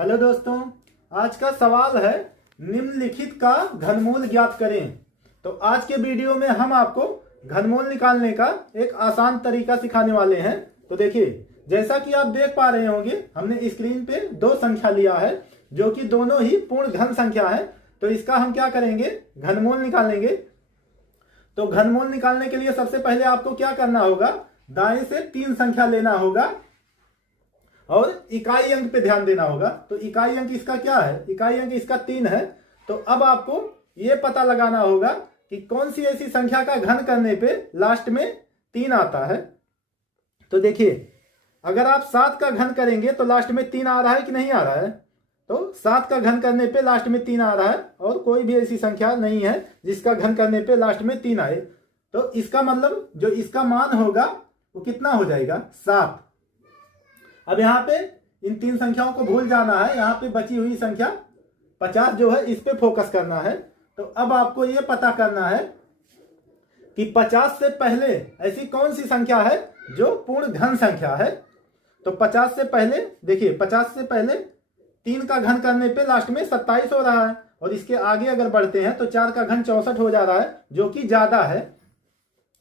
Hello दोस्तों, आज का सवाल है निम्नलिखित का घनमूल ज्ञात करें। तो आज के वीडियो में हम आपको घनमूल निकालने का एक आसान तरीका सिखाने वाले हैं। तो देखिए, जैसा कि आप देख पा रहे होंगे, हमने स्क्रीन पे दो संख्या लिया है जो कि दोनों ही पूर्ण घन संख्या है। तो इसका हम क्या करेंगे, घनमूल निकालेंगे। तो घनमूल निकालने के लिए सबसे पहले आपको क्या करना होगा, दाएं से 3 संख्या लेना होगा और इकाई अंक पे ध्यान देना होगा। तो इकाई अंक इसका क्या है, इकाई अंक इसका 3 है। तो अब आपको ये पता लगाना होगा कि कौन सी ऐसी संख्या का घन करने पे लास्ट में 3 आता है। तो देखिए, अगर आप 7 का घन करेंगे तो लास्ट में 3 आ रहा है कि नहीं आ रहा है। तो 7 का घन करने पे लास्ट में 3 आ रहा है और कोई भी ऐसी संख्या नहीं है जिसका घन करने पे लास्ट में 3 आए। तो इसका मतलब जो इसका मान होगा वो कितना हो जाएगा, 7। अब यहाँ पे इन 3 संख्याओं को भूल जाना है। यहाँ पे बची हुई संख्या 50 जो है, इस पे फोकस करना है। तो अब आपको ये पता करना है कि 50 से पहले ऐसी कौन सी संख्या है जो पूर्ण घन संख्या है। तो 50 से पहले देखिए, 50 से पहले 3 का घन करने पे लास्ट में 27 हो रहा है और इसके आगे अगर बढ़ते हैं तो 4 का घन 64 हो जा रहा है, जो कि ज्यादा है।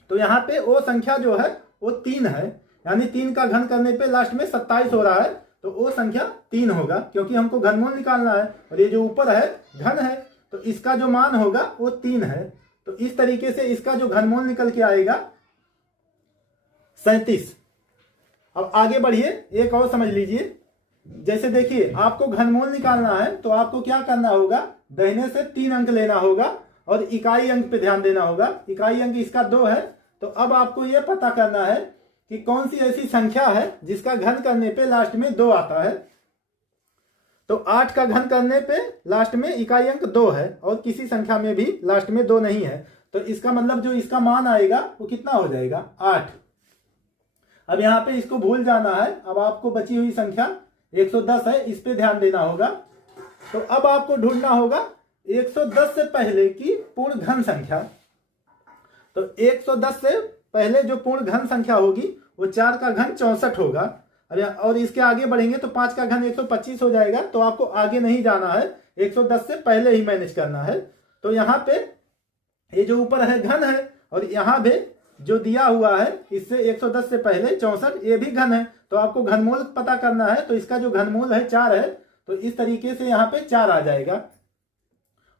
तो यहाँ पे वो संख्या जो है वो 3 है, यानी 3 का घन करने पे लास्ट में 27 हो रहा है। तो वो संख्या 3 होगा, क्योंकि हमको घनमूल निकालना है और ये जो ऊपर है घन है, तो इसका जो मान होगा वो 3 है। तो इस तरीके से इसका जो घनमूल निकल के आएगा 37। अब आगे बढ़िए, एक और समझ लीजिए। जैसे देखिए, आपको घनमूल निकालना है तो आपको क्या करना होगा, दाहिने से 3 अंक लेना होगा और इकाई अंक पे ध्यान देना होगा। इकाई अंक इसका 2 है। तो अब आपको यह पता करना है कि कौन सी ऐसी संख्या है जिसका घन करने पे लास्ट में 2 आता है। तो 8 का घन करने पे लास्ट में इकाई अंक 2 है और किसी संख्या में भी लास्ट में 2 नहीं है। तो इसका मतलब जो इसका मान आएगा वो कितना हो जाएगा, 8। अब यहाँ पे इसको भूल जाना है। अब आपको बची हुई संख्या 110 है, इस पे ध्यान देना होगा। तो अब आपको ढूंढना होगा 110 से पहले की पूर्ण घन संख्या। तो 110 से पहले जो पूर्ण घन संख्या होगी वो 4 का घन 64 होगा। और इसके आगे बढ़ेंगे तो 5 का घन 125 हो जाएगा। तो आपको आगे नहीं जाना है, 110 से पहले ही मैनेज करना है। तो यहाँ पे ये जो ऊपर है घन है और यहाँ पे जो दिया हुआ है इससे 110 से पहले 64 ये भी घन है। तो आपको घनमूल पता करना है। तो इसका जो घनमूल है 4 है। तो इस तरीके से यहाँ पे 4 आ जाएगा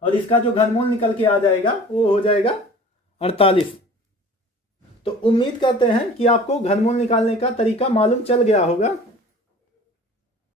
और इसका जो घनमूल निकल के आ जाएगा वो हो जाएगा 48। तो उम्मीद करते हैं कि आपको घनमूल निकालने का तरीका मालूम चल गया होगा।